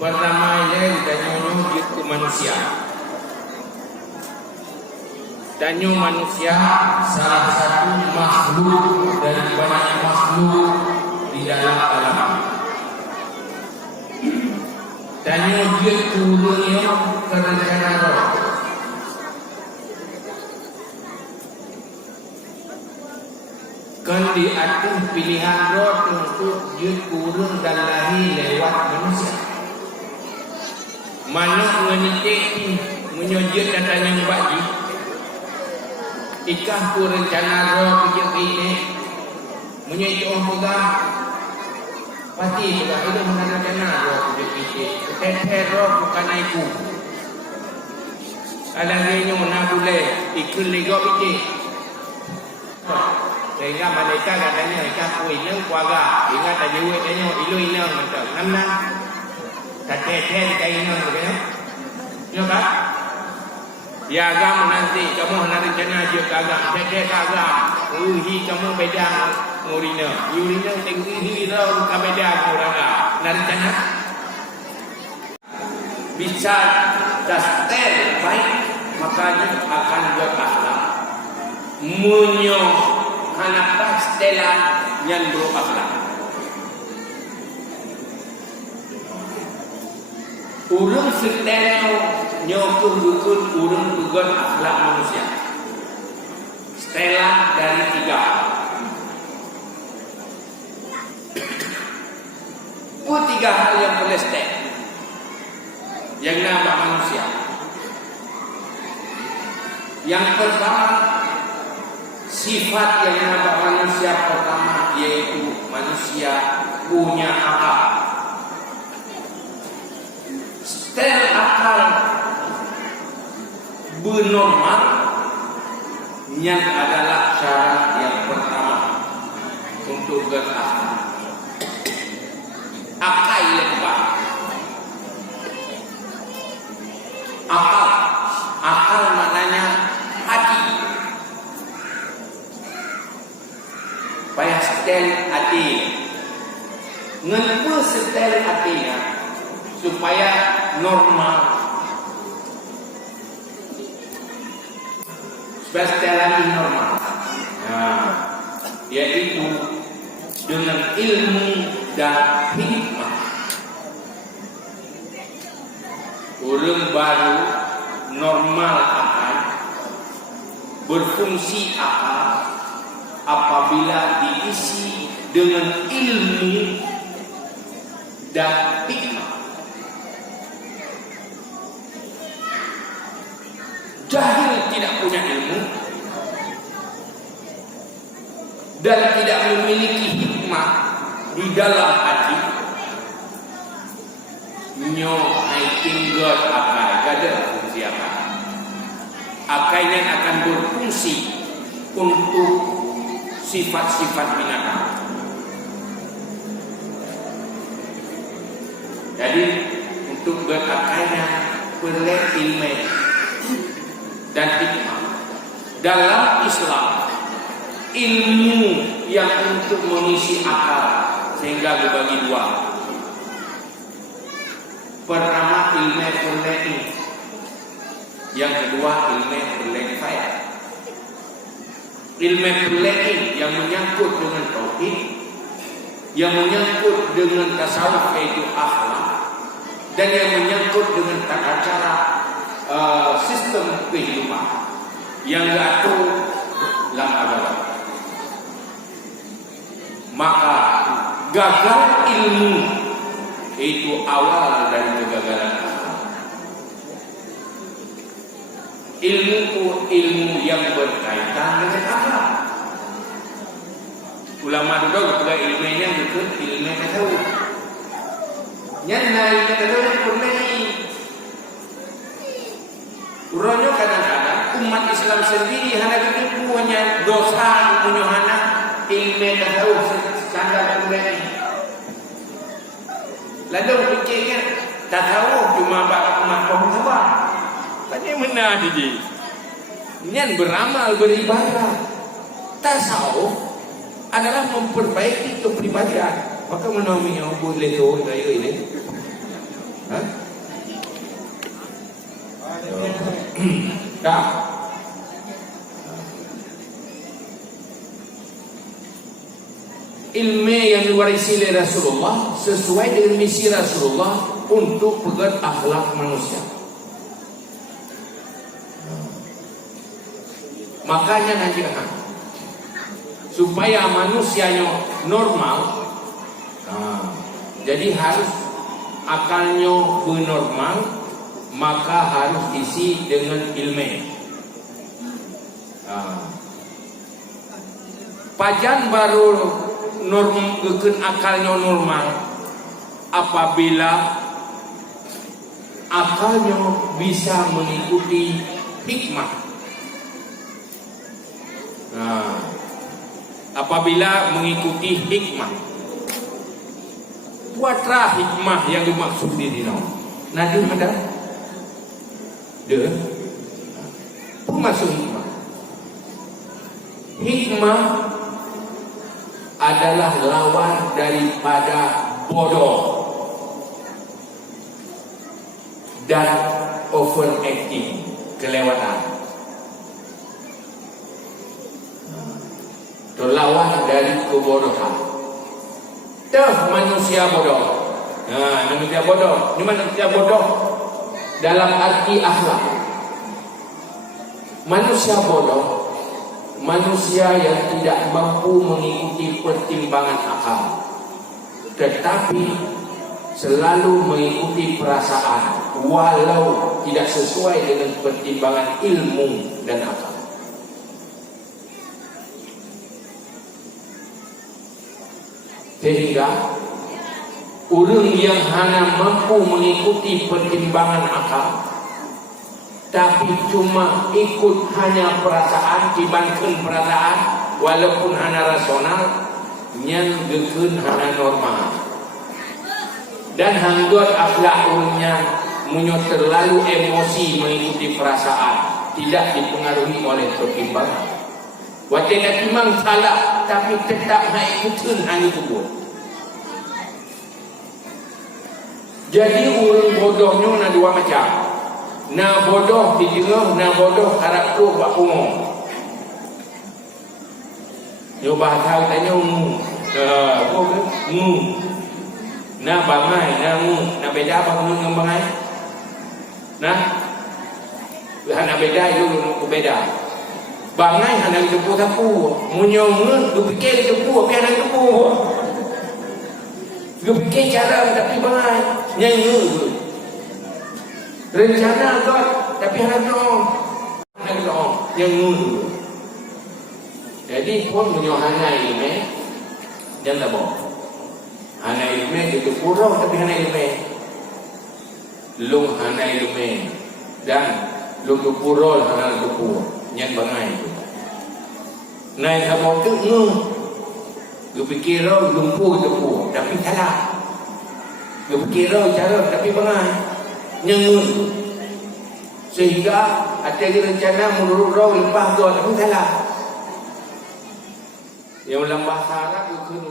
Pertama ialah danyonya itu manusia. Danyo manusia salah satu makhluk dari banyak makhluk di dalam alam. Danyo dia turunnya ke rencana roh. Kan diatur pilihan roh untuk dia turun dan lahir lewat manusia. Mana menitik menyojit datanya bagi ikah ku rencana roh kejap ini menyojit orang pegang pasti juga itu rencana roh kejap ini teteh roh bukan aku alangnya nak boleh ikut legok ini sehingga mereka katanya ikah ku ini keluarga ingat ada duit tanya ilu ini macam namna teteh kainnya begitu ya kan ya agam nanti kamu nak rencana je agam teteh agam uhi kamu beda ngurina urina tinggi rau ka beda orang nak rencana bisa dastel baik maka akan berakhlak munyo anak pastelan yang berakhlak. Urang setel nyokun urang tugas akhlak manusia. Setelan dari 3. 3 hal yang boleh setel. Yang nampak manusia. Yang pertama sifat yang nampak manusia pertama yaitu manusia punya akal. Setel akal bernormal yang adalah syarat yang pertama untuk berakal. Akal yang baik. Akal maknanya hati. Payah setel hati. Ngapa setel hatinya supaya normal. Supaya setelan normal. Nah, yaitu dengan ilmu dan hikmah. Orang baru normal akan berfungsi akal apabila diisi dengan ilmu dan hikmah. Jahil tidak punya ilmu dan tidak memiliki hikmah di dalam hati, nyo ai tinggal akal gada fungsi akal. Akalnya akan berfungsi untuk sifat-sifat binatang. Jadi untuk berakalnya perlu ilmu dan hikmah. Dalam Islam, ilmu yang untuk mengisi akal sehingga dibagi 2. Pertama ilmu perleki, yang kedua ilmu perlekifayat. Ilmu perleki yang menyangkut dengan tauhid, yang menyangkut dengan tasawuf yaitu akhlak, dan yang menyangkut dengan tata cara sistem kehidupan yang diatur dalam agama. Maka gagal ilmu itu awal dari kegagalan akhlak. Ilmu yang berkaitan dengan akhlak. Ulama dulu juga ilmunya itu ilmu tasawuf. Nyanai tasawuf pernah urangnya kadang-kadang umat Islam sendiri hanya punya dosa punya anak ilmu tasawuf standar ini. Lalu fikirnya tasawuf cuma bak umat pengubah. Tanya mana dia? Nyan beramal beribadah. Tasawuf adalah memperbaiki kepribadian. Maka menaungi boleh tu gaya ini. Ha? Dah. Ilmu yang diwarisi oleh Rasulullah sesuai dengan misi Rasulullah untuk pegat akhlak manusia. Makanya nanti supaya manusianya normal, jadi harus akalnya bernormal, maka harus isi dengan ilmu. Pajan baru akalnya normal apabila akalnya bisa mengikuti hikmah. Apabila mengikuti hikmah, buatlah hikmah yang dimaksud diri Nabi ada deh itu masuk hikmah. Hikmah adalah lawan daripada bodoh dan overacting, kelewatan. Itu lawan dari kebodohan. Tuh manusia bodoh. Manusia bodoh. Ini manusia bodoh dalam arti akhlak. Manusia bodoh, manusia yang tidak mampu mengikuti pertimbangan akal, tetapi selalu mengikuti perasaan walau tidak sesuai dengan pertimbangan ilmu dan akal. Sehingga orang yang hanya mampu mengikuti pertimbangan akal, tapi cuma ikut hanya perasaan, dibandingkan perasaan, walaupun hanya rasional, yang gekun hanya normal. Dan hanggot akhlak orangnya menyot terlalu emosi mengikuti perasaan, tidak dipengaruhi oleh pertimbangan. Wajah nak memang salah, tapi tetap nak ikutin hanya itu. Jadi orang bodohnya nak dua macam. Nak bodoh di tengah, nak bodoh harap tu buat umum. Yo bahasa tanya Nak bangai, nak beda apa dengan bangai? Nak beda itu beda. Bangai hendak tepu-tepu, munyong tu fikir tepu, tapi hendak tepu. Tu fikir cara tapi bangai, nyanyi. Rencana tu, tapi hendak dong, nyanyi. Jadi pun munyong hanai ini, jangan boh. Hanai ini itu kurang, tapi hanai ini, lung hanai ini dan lung tu kurang hanai tepu. Yang bangai itu naik sama tu dia fikir lumpuh tepu tapi salah, dia fikir cara tapi bangai nyengun, sehingga ada rencana menurut roh lepas tu tapi salah. Yang dalam bahasa Arab itu